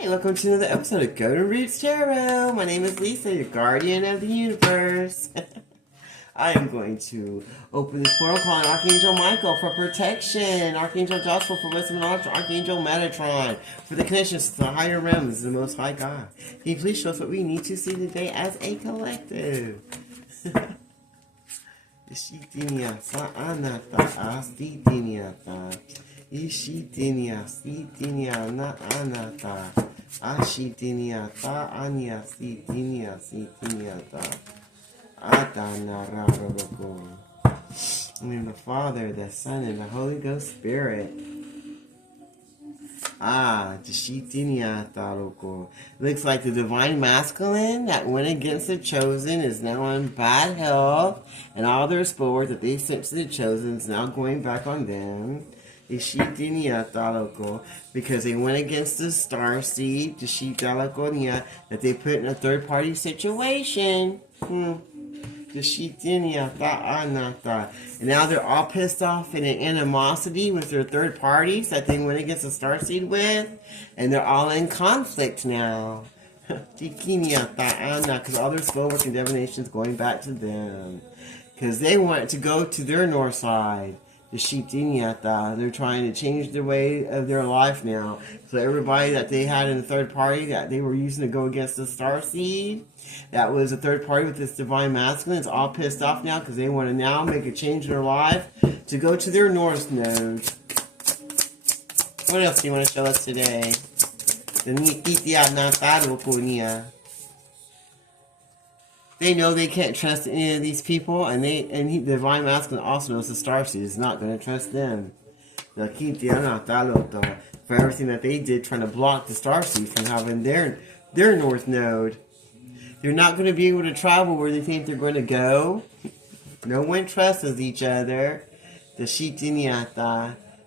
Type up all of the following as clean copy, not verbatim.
Hey, welcome to another episode of Golden Roots Tarot. My name is Lisa, your guardian of the universe. I am going to open this portal calling Archangel Michael for protection, Archangel Joshua for wisdom and knowledge, Archangel Metatron for the connections to the higher realms, the Most High God. Can you please show us what we need to see today as a collective? Ishitinia, sitinia, na anata. Ashitinia, ta ania, sitinia, ta. Atana raraboko. In the name of the Father, the Son, and the Holy Ghost Spirit. Jishitinia taroko. Looks like the divine masculine that went against the chosen is now on bad health, and all their spores that they sent to the chosen is now going back on them. Because they went against the star seed, that they put in a third party situation. And now they're all pissed off in an animosity with their third parties that they went against the star seed with, and they're all in conflict now. Because all their spell work and divination is going back to them. Because they want to go to their north side. They're trying to change the way of their life now. So everybody that they had in the third party that they were using to go against the star seed, that was a third party with this divine masculine, is all pissed off now because they want to now make a change in their life to go to their north node. What else do you want to show us today? They know they can't trust any of these people, and the divine masculine also knows the starseed is not going to trust them. For everything that they did trying to block the starseed from having their north node. They're not going to be able to travel where they think they're going to go. No one trusts each other. And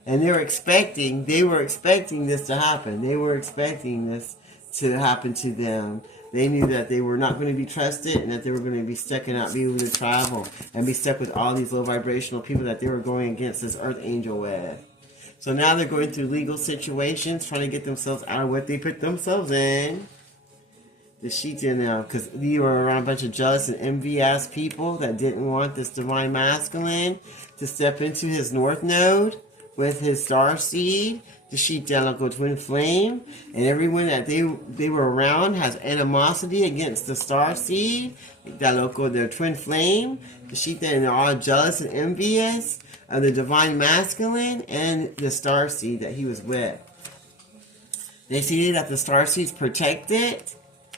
they were expecting this to happen. They were expecting this to happen to them. They knew that they were not going to be trusted and that they were going to be stuck and not be able to travel and be stuck with all these low vibrational people that they were going against this earth angel with. So now they're going through legal situations, trying to get themselves out of what they put themselves in. The sheets in now, because we were around a bunch of jealous and envious people that didn't want this divine masculine to step into his north node with his star seed. The sheet local twin flame, and everyone that they were around has animosity against the star seed, their twin flame. The sheet they're all jealous and envious of the divine masculine and the star seed that he was with. They see that the star seed's protected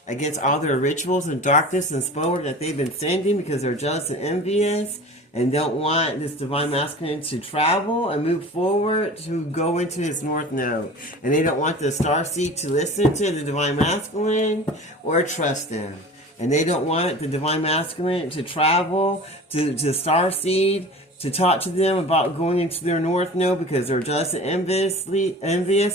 against all their rituals and darkness and spell that they've been sending because they're jealous and envious and don't want this divine masculine to travel and move forward to go into his north node. And they don't want the star seed to listen to the divine masculine or trust them. And they don't want the divine masculine to travel to star seed to talk to them about going into their north node because they're jealous and envious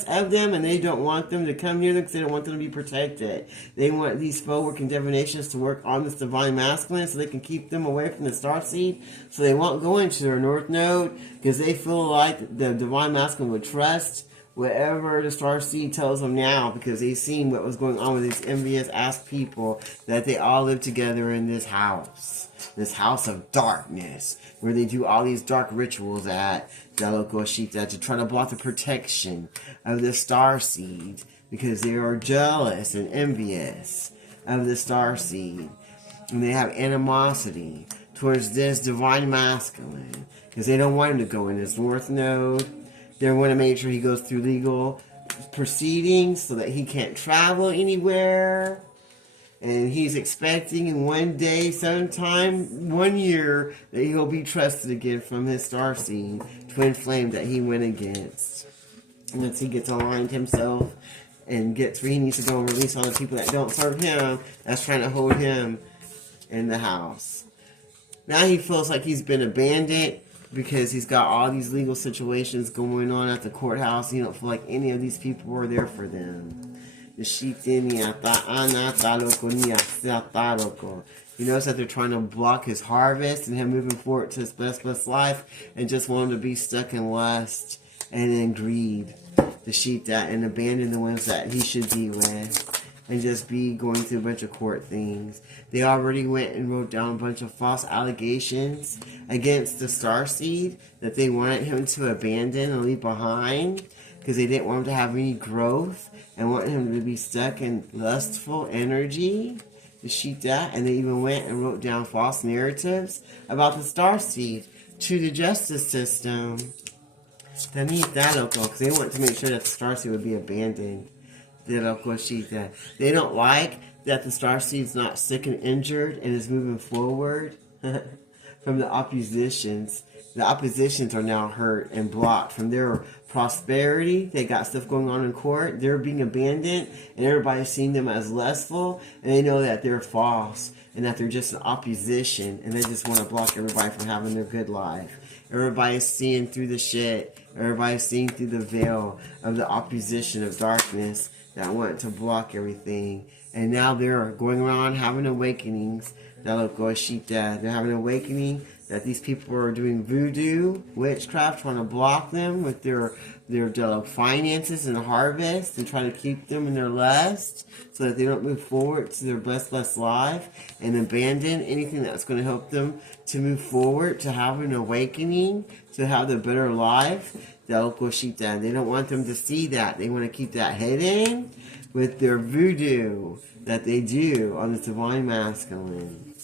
of them, and they don't want them to come near them because they don't want them to be protected. They want these spell work and divinations to work on this divine masculine so they can keep them away from the star seed, so they won't go into their north node because they feel like the divine masculine would trust whatever the star seed tells them now, because they've seen what was going on with these envious ass people that they all live together in this house of darkness, where they do all these dark rituals at Delagoshita to try to block the protection of the star seed, because they are jealous and envious of the star seed, and they have animosity towards this divine masculine because they don't want him to go in his north node. They want to make sure he goes through legal proceedings so that he can't travel anywhere. And he's expecting in one day, sometime, 1 year, that he'll be trusted again from his starseed, twin flame that he went against. Once he gets aligned himself and gets where he needs to go and release all the people that don't serve him, that's trying to hold him in the house. Now he feels like he's been abandoned, because he's got all these legal situations going on at the courthouse. You don't feel like any of these people were there for them. He knows that they're trying to block his harvest and him moving forward to his best life, and just want him to be stuck in lust and in greed. the sheep that and abandon the ones that he should be with, and just be going through a bunch of court things. They already went and wrote down a bunch of false allegations against the Starseed that they wanted him to abandon and leave behind, because they didn't want him to have any growth and want him to be stuck in lustful energy, the sheep that. And they even went and wrote down false narratives about the Starseed to the justice system. They need that, loco, because they want to make sure that the Starseed would be abandoned. The local sheep that they don't like that the Starseed's not sick and injured and is moving forward from the oppositions. The oppositions are now hurt and blocked from their prosperity. They got stuff going on in court. They're being abandoned, and everybody's seeing them as lustful, and they know that they're false and that they're just an opposition, and they just want to block everybody from having their good life. Everybody's seeing through the shit. Everybody's seeing through the veil of the opposition of darkness that want to block everything. And now they're going around having awakenings. That local sheep dad. They're having an awakening that these people are doing voodoo, witchcraft, trying to block them with their finances and harvest, and trying to keep them in their lust so that they don't move forward to their blessed life and abandon anything that's going to help them to move forward, to have an awakening, to have the better life. The local sheep dad. They don't want them to see that. They want to keep that hidden with their voodoo that they do on the divine masculine.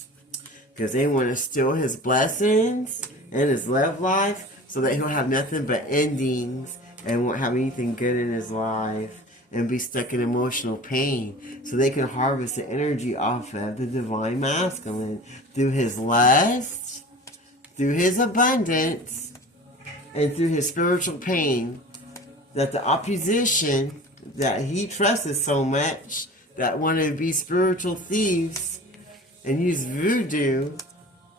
Because they want to steal his blessings and his love life so that he'll have nothing but endings and won't have anything good in his life and be stuck in emotional pain. So they can harvest the energy off of the divine masculine through his lust, through his abundance, and through his spiritual pain, that the opposition that he trusts so much, that want to be spiritual thieves and use voodoo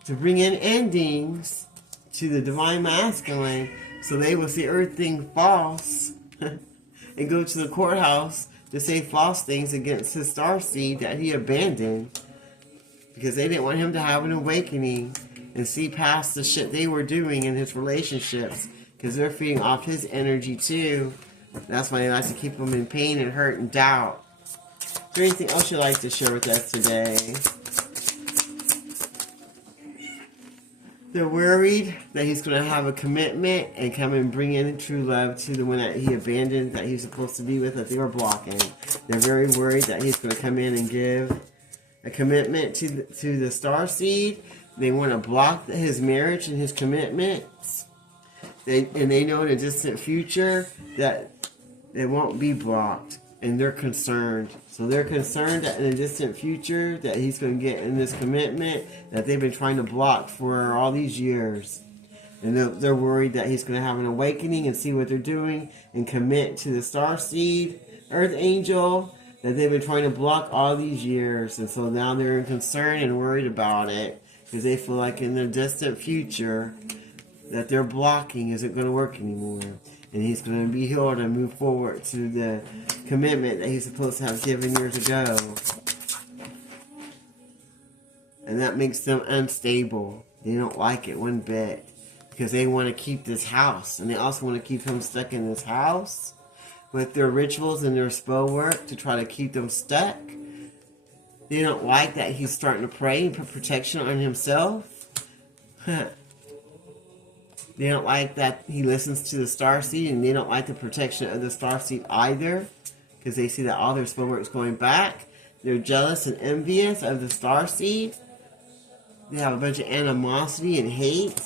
to bring in endings to the divine masculine, so they will see everything false and go to the courthouse to say false things against his starseed that he abandoned, because they didn't want him to have an awakening and see past the shit they were doing in his relationships, because they're feeding off his energy too. That's why they like to keep him in pain and hurt and doubt. Is there anything else you'd like to share with us today? They're worried that he's going to have a commitment and come and bring in true love to the one that he abandoned, that he was supposed to be with, that they were blocking. They're very worried that he's going to come in and give a commitment to the starseed. They want to block his marriage and his commitments. They know in a distant future that it won't be blocked, and they're concerned. So they're concerned that in a distant future that he's going to get in this commitment that they've been trying to block for all these years. And they're worried that he's going to have an awakening and see what they're doing and commit to the starseed, earth angel, that they've been trying to block all these years. And so now they're concerned and worried about it, because they feel like in the distant future that their blocking isn't going to work anymore. And he's going to be healed and move forward to the commitment that he's supposed to have given years ago. And that makes them unstable. They don't like it one bit, because they want to keep this house. And they also want to keep him stuck in this house with their rituals and their spell work to try to keep them stuck. They don't like that he's starting to pray and put protection on himself. They don't like that he listens to the starseed, and they don't like the protection of the starseed either, because they see that all their spell work is going back. They're jealous and envious of the starseed. They have a bunch of animosity and hate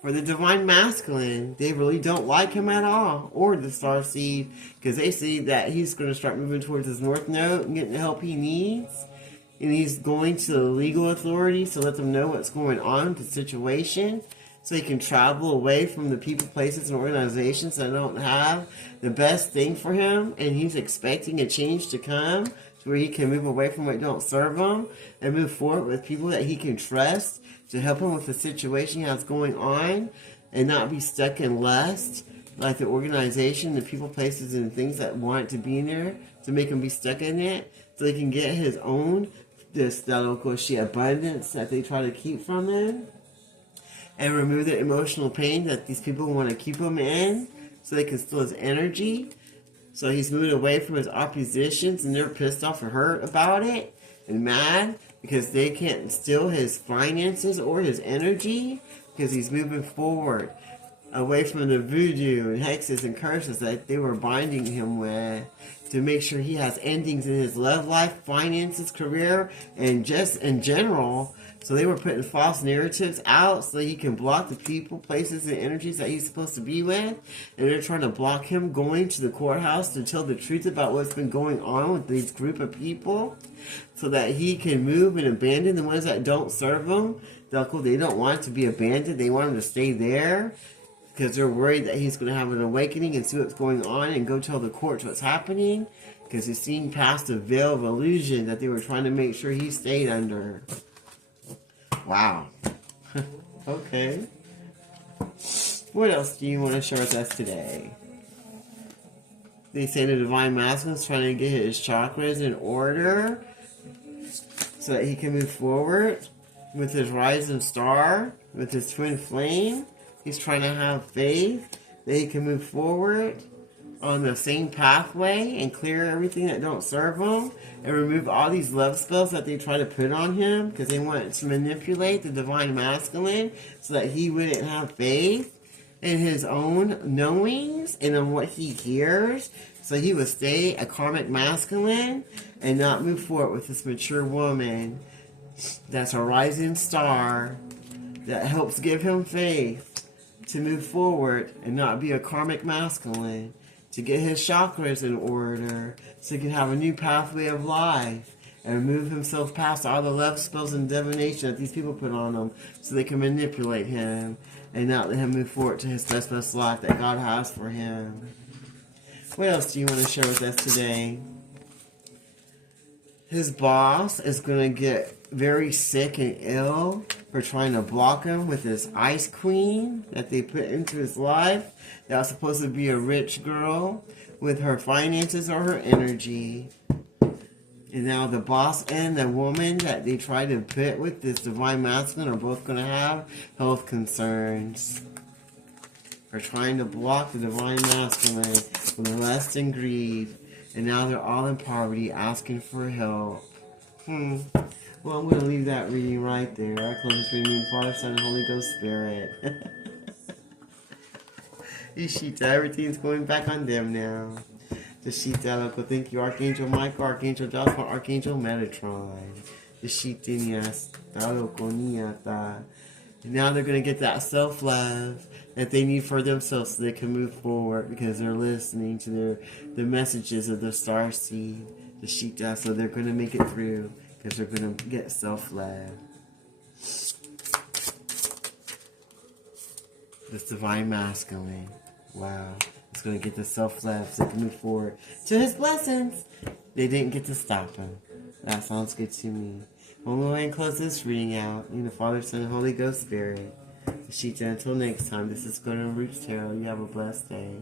for the divine masculine. They really don't like him at all, or the starseed, because they see that he's going to start moving towards his north node and getting the help he needs. And he's going to the legal authorities to let them know what's going on with the situation, so he can travel away from the people, places, and organizations that don't have the best thing for him. And he's expecting a change to come to where he can move away from what don't serve him and move forward with people that he can trust to help him with the situation he has going on, and not be stuck in lust like the organization, the people, places, and things that want to be in there, to make him be stuck in it, so he can get his own abundance that they try to keep from him, and remove the emotional pain that these people want to keep him in, so they can steal his energy. So he's moving away from his oppositions, and they're pissed off and hurt about it and mad because they can't steal his finances or his energy because he's moving forward away from the voodoo and hexes and curses that they were binding him with, to make sure he has endings in his love life, finances, career, and just in general. So they were putting false narratives out so he can block the people, places, and energies that he's supposed to be with. And they're trying to block him going to the courthouse to tell the truth about what's been going on with these group of people, so that he can move and abandon the ones that don't serve him. They don't want it to be abandoned. They want him to stay there because they're worried that he's going to have an awakening and see what's going on and go tell the courts what's happening, because he's seen past the veil of illusion that they were trying to make sure he stayed under. Wow. Okay. What else do you want to share with us today? They say the Divine Masculine is trying to get his chakras in order so that he can move forward with his rising star, with his twin flame. He's trying to have faith that he can move forward on the same pathway and clear everything that don't serve him and remove all these love spells that they try to put on him because they want to manipulate the Divine Masculine so that he wouldn't have faith in his own knowings and in what he hears, so he would stay a karmic masculine and not move forward with this mature woman that's a rising star that helps give him faith to move forward and not be a karmic masculine, to get his chakras in order so he can have a new pathway of life and move himself past all the love spells and divination that these people put on him so they can manipulate him and not let him move forward to his best life that God has for him. What else do you want to share with us today? His boss is going to get very sick and ill for trying to block him with this ice queen that they put into his life. That was supposed to be a rich girl with her finances or her energy. And now the boss and the woman that they try to put with this Divine Masculine are both going to have health concerns. They're trying to block the Divine Masculine from lust and greed. And now they're all in poverty asking for help. Well, I'm going to leave that reading right there. I close this reading in Father, Son, and Holy Ghost Spirit. Ishita, everything's going back on them now. Ishita, loco, thank you, Archangel Michael, Archangel Joshua, Archangel Metatron. Ishitinia, loco, niata. Now they're going to get that self-love that they need for themselves so they can move forward because they're listening to the messages of the star seed, the Shita, so they're going to make it through because they're going to get self-love. This Divine Masculine, wow, it's going to get the self-love so they can move forward to his blessings. They didn't get to stop him. That sounds good to me. We'll go ahead and close this reading out in the Father, Son, and Holy Ghost Spirit. Shita, until next time, this is Golden Roots Tarot. You have a blessed day.